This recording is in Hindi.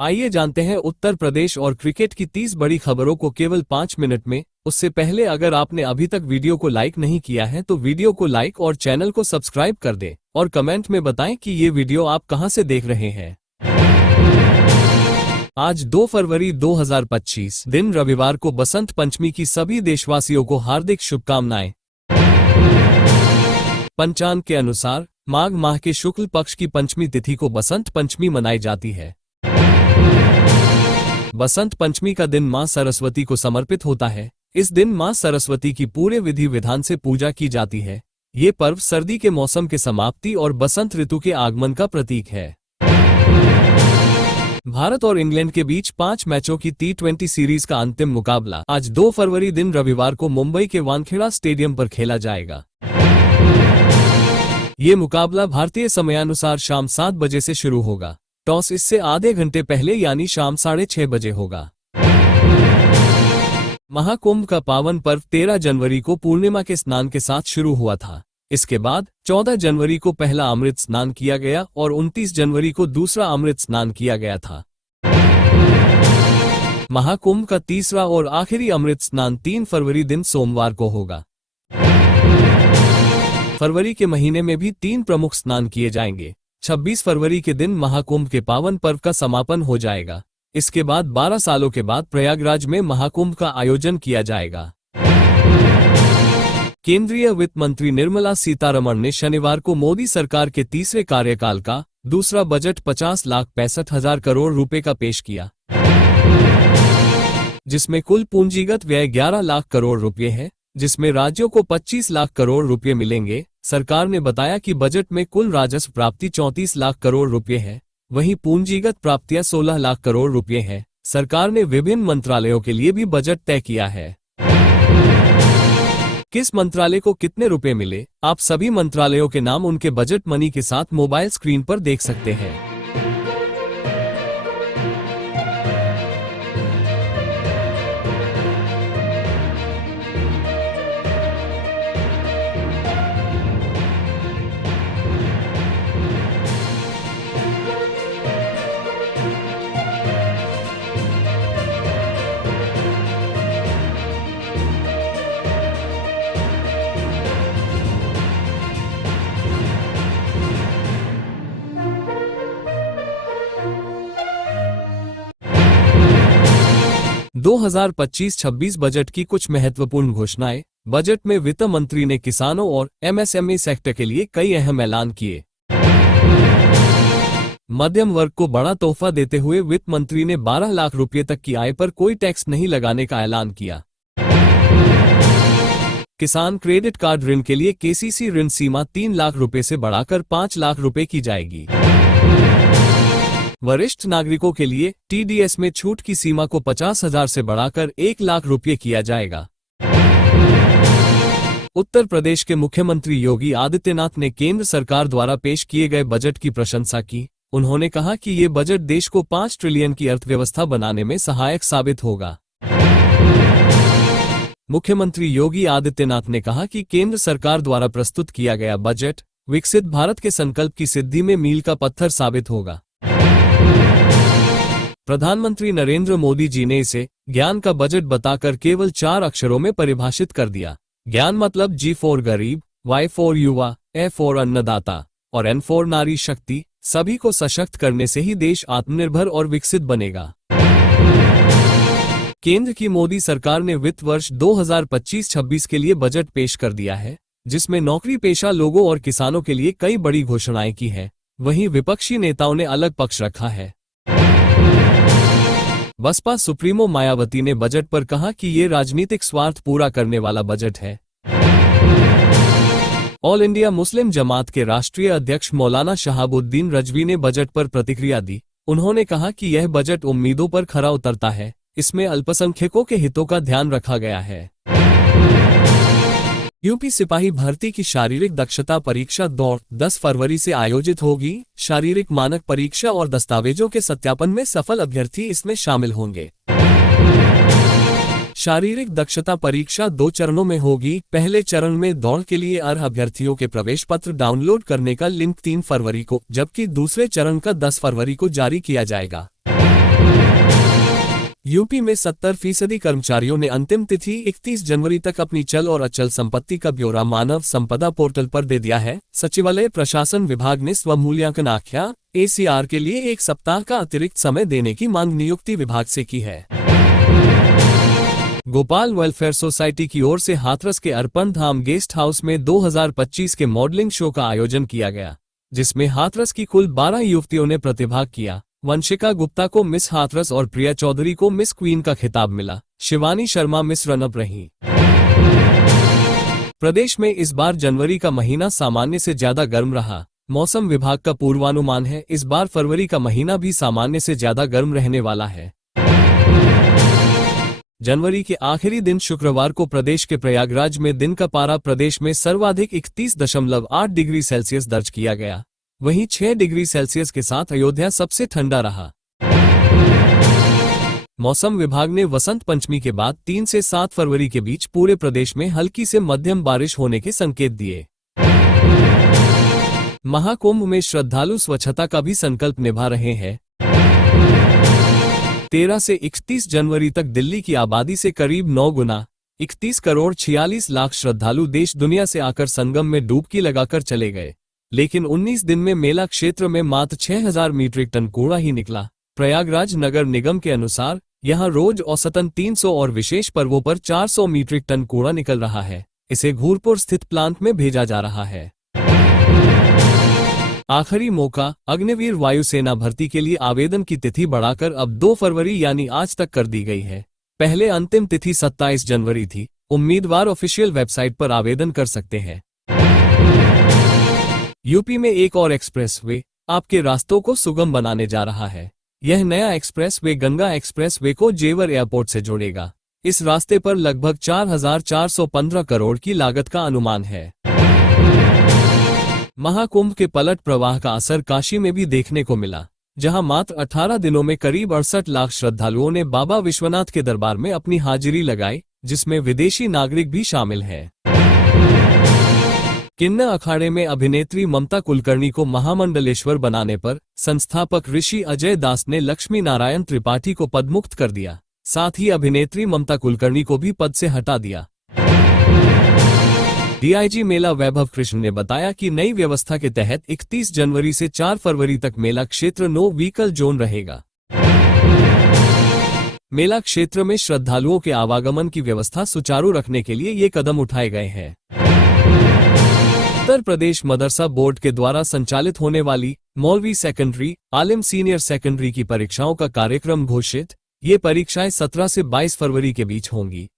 आइए जानते हैं उत्तर प्रदेश और क्रिकेट की 30 बड़ी खबरों को केवल 5 मिनट में। उससे पहले अगर आपने अभी तक वीडियो को लाइक नहीं किया है तो वीडियो को लाइक और चैनल को सब्सक्राइब कर दें और कमेंट में बताएं कि ये वीडियो आप कहां से देख रहे हैं। आज 2 फरवरी 2025 दिन रविवार को बसंत पंचमी की सभी देशवासियों को हार्दिक शुभकामनाएं। पंचांग के अनुसार माघ माह के शुक्ल पक्ष की पंचमी तिथि को बसंत पंचमी मनाई जाती है। बसंत पंचमी का दिन मां सरस्वती को समर्पित होता है। इस दिन मां सरस्वती की पूरे विधि विधान से पूजा की जाती है। ये पर्व सर्दी के मौसम के समाप्ति और बसंत ऋतु के आगमन का प्रतीक है। भारत और इंग्लैंड के बीच 5 मैचों की T20 सीरीज का अंतिम मुकाबला आज 2 फरवरी दिन रविवार को मुंबई के वानखेड़ा स्टेडियम पर खेला जाएगा। ये मुकाबला भारतीय समयानुसार शाम 7 बजे से शुरू होगा। टॉस इससे आधे घंटे पहले यानी शाम 6:30 बजे होगा। महाकुंभ का पावन पर्व 13 जनवरी को पूर्णिमा के स्नान के साथ शुरू हुआ था। इसके बाद 14 जनवरी को पहला अमृत स्नान किया गया और 29 जनवरी को दूसरा अमृत स्नान किया गया था। महाकुंभ का तीसरा और आखिरी अमृत स्नान 3 फरवरी दिन सोमवार को होगा। फरवरी के महीने में भी 3 प्रमुख स्नान किए जाएंगे। 26 फरवरी के दिन महाकुंभ के पावन पर्व का समापन हो जाएगा। इसके बाद 12 सालों के बाद प्रयागराज में महाकुंभ का आयोजन किया जाएगा। केंद्रीय वित्त मंत्री निर्मला सीतारमण ने शनिवार को मोदी सरकार के तीसरे कार्यकाल का दूसरा बजट 50,65,000 करोड़ रुपए का पेश किया, जिसमें कुल पूंजीगत व्यय 11 लाख करोड़ रुपए है, जिसमें राज्यों को 25 लाख करोड़ रुपए मिलेंगे। सरकार ने बताया कि बजट में कुल राजस्व प्राप्ति 34 लाख करोड़ रुपए है, वहीं पूंजीगत प्राप्तियां 16 लाख करोड़ रुपए है। सरकार ने विभिन्न मंत्रालयों के लिए भी बजट तय किया है। किस मंत्रालय को कितने रुपए मिले, आप सभी मंत्रालयों के नाम उनके बजट मनी के साथ मोबाइल स्क्रीन पर देख सकते हैं। 2025-26 बजट की कुछ महत्वपूर्ण घोषणाएं। बजट में वित्त मंत्री ने किसानों और MSME सेक्टर के लिए कई अहम ऐलान किए। मध्यम वर्ग को बड़ा तोहफा देते हुए वित्त मंत्री ने 12 लाख रुपए तक की आय पर कोई टैक्स नहीं लगाने का ऐलान किया। किसान क्रेडिट कार्ड ऋण के लिए KCC ऋण सीमा 3 लाख रुपए से बढ़ाकर 5 लाख रुपए की जाएगी। वरिष्ठ नागरिकों के लिए TDS में छूट की सीमा को 50,000 से बढ़ाकर 1 लाख रुपए किया जाएगा। उत्तर प्रदेश के मुख्यमंत्री योगी आदित्यनाथ ने केंद्र सरकार द्वारा पेश किए गए बजट की प्रशंसा की। उन्होंने कहा कि ये बजट देश को 5 ट्रिलियन की अर्थव्यवस्था बनाने में सहायक साबित होगा। मुख्यमंत्री योगी आदित्यनाथ ने कहा कि केंद्र सरकार द्वारा प्रस्तुत किया गया बजट विकसित भारत के संकल्प की सिद्धि में मील का पत्थर साबित होगा। प्रधानमंत्री नरेंद्र मोदी जी ने इसे ज्ञान का बजट बताकर केवल 4 अक्षरों में परिभाषित कर दिया। ज्ञान मतलब G फॉर गरीब, Y फॉर युवा, A फॉर अन्नदाता और N फॉर नारी शक्ति। सभी को सशक्त करने से ही देश आत्मनिर्भर और विकसित बनेगा। केंद्र की मोदी सरकार ने वित्त वर्ष 2025-26 के लिए बजट पेश कर दिया है, जिसमें नौकरी पेशा लोगों और किसानों के लिए कई बड़ी घोषणाएं की हैं। वहीं विपक्षी नेताओं ने अलग पक्ष रखा है। बसपा सुप्रीमो मायावती ने बजट पर कहा कि ये राजनीतिक स्वार्थ पूरा करने वाला बजट है। ऑल इंडिया मुस्लिम जमात के राष्ट्रीय अध्यक्ष मौलाना शहाबुद्दीन रजवी ने बजट पर प्रतिक्रिया दी। उन्होंने कहा कि यह बजट उम्मीदों पर खरा उतरता है। इसमें अल्पसंख्यकों के हितों का ध्यान रखा गया है। यूपी सिपाही भर्ती की शारीरिक दक्षता परीक्षा दौड़ 10 फरवरी से आयोजित होगी। शारीरिक मानक परीक्षा और दस्तावेजों के सत्यापन में सफल अभ्यर्थी इसमें शामिल होंगे। शारीरिक दक्षता परीक्षा 2 चरणों में होगी। पहले चरण में दौड़ के लिए अर्ह अभ्यर्थियों के प्रवेश पत्र डाउनलोड करने का लिंक 3 फरवरी को, जबकि दूसरे चरण का 10 फरवरी को जारी किया जाएगा। यूपी में 70% कर्मचारियों ने अंतिम तिथि 31 जनवरी तक अपनी चल और अचल संपत्ति का ब्यौरा मानव संपदा पोर्टल पर दे दिया है। सचिवालय प्रशासन विभाग ने स्वमूल्यांकन आख्या ACR के लिए 1 सप्ताह का अतिरिक्त समय देने की मांग नियुक्ति विभाग से की है। गोपाल वेलफेयर सोसाइटी की ओर से हाथरस के अर्पण धाम गेस्ट हाउस में 2025 के मॉडलिंग शो का आयोजन किया गया, जिसमें हाथरस की कुल 12 युवतियों ने प्रतिभाग किया। वंशिका गुप्ता को मिस हाथरस और प्रिया चौधरी को मिस क्वीन का खिताब मिला। शिवानी शर्मा मिस रनअप रही। प्रदेश में इस बार जनवरी का महीना सामान्य से ज्यादा गर्म रहा। मौसम विभाग का पूर्वानुमान है इस बार फरवरी का महीना भी सामान्य से ज्यादा गर्म रहने वाला है। जनवरी के आखिरी दिन शुक्रवार को प्रदेश के प्रयागराज में दिन का पारा प्रदेश में सर्वाधिक 31.8 डिग्री सेल्सियस दर्ज किया गया। वहीं 6 डिग्री सेल्सियस के साथ अयोध्या सबसे ठंडा रहा। मौसम विभाग ने वसंत पंचमी के बाद 3 से 7 फरवरी के बीच पूरे प्रदेश में हल्की से मध्यम बारिश होने के संकेत दिए। महाकुंभ में श्रद्धालु स्वच्छता का भी संकल्प निभा रहे हैं। 13 से 31 जनवरी तक दिल्ली की आबादी से करीब 9 गुना 31 करोड़ 46 लाख श्रद्धालु देश दुनिया से आकर संगम में डुबकी लगाकर चले गए, लेकिन 19 दिन में मेला क्षेत्र में मात्र 6000 मीट्रिक टन कूड़ा ही निकला। प्रयागराज नगर निगम के अनुसार यहां रोज औसतन 300 और विशेष पर्वों पर 400 मीट्रिक टन कूड़ा निकल रहा है। इसे घूरपुर स्थित प्लांट में भेजा जा रहा है। आखिरी मौका, अग्निवीर वायुसेना भर्ती के लिए आवेदन की तिथि बढ़ाकर अब 2 फरवरी यानी आज तक कर दी गई है। पहले अंतिम तिथि 27 जनवरी थी। उम्मीदवार ऑफिशियल वेबसाइट पर आवेदन कर सकते हैं। यूपी में एक और एक्सप्रेसवे आपके रास्तों को सुगम बनाने जा रहा है। यह नया एक्सप्रेसवे गंगा एक्सप्रेसवे को जेवर एयरपोर्ट से जोड़ेगा। इस रास्ते पर लगभग 4415 करोड़ की लागत का अनुमान है। महाकुंभ के पलट प्रवाह का असर काशी में भी देखने को मिला, जहां मात्र 18 दिनों में करीब 68 लाख श्रद्धालुओं ने बाबा विश्वनाथ के दरबार में अपनी हाजिरी लगाई, जिसमें विदेशी नागरिक भी शामिल हैं। किन्नर अखाड़े में अभिनेत्री ममता कुलकर्णी को महामंडलेश्वर बनाने पर संस्थापक ऋषि अजय दास ने लक्ष्मी नारायण त्रिपाठी को पदमुक्त कर दिया। साथ ही अभिनेत्री ममता कुलकर्णी को भी पद से हटा दिया। डीआईजी मेला वैभव कृष्ण ने बताया कि नई व्यवस्था के तहत 31 जनवरी से 4 फरवरी तक मेला क्षेत्र नो व्हीकल जोन रहेगा। मेला क्षेत्र में श्रद्धालुओं के आवागमन की व्यवस्था सुचारू रखने के लिए ये कदम उठाए गए हैं। उत्तर प्रदेश मदरसा बोर्ड के द्वारा संचालित होने वाली मौलवी सेकेंडरी, आलिम सीनियर सेकेंडरी की परीक्षाओं का कार्यक्रम घोषित। ये परीक्षाएं 17 से 22 फरवरी के बीच होंगी।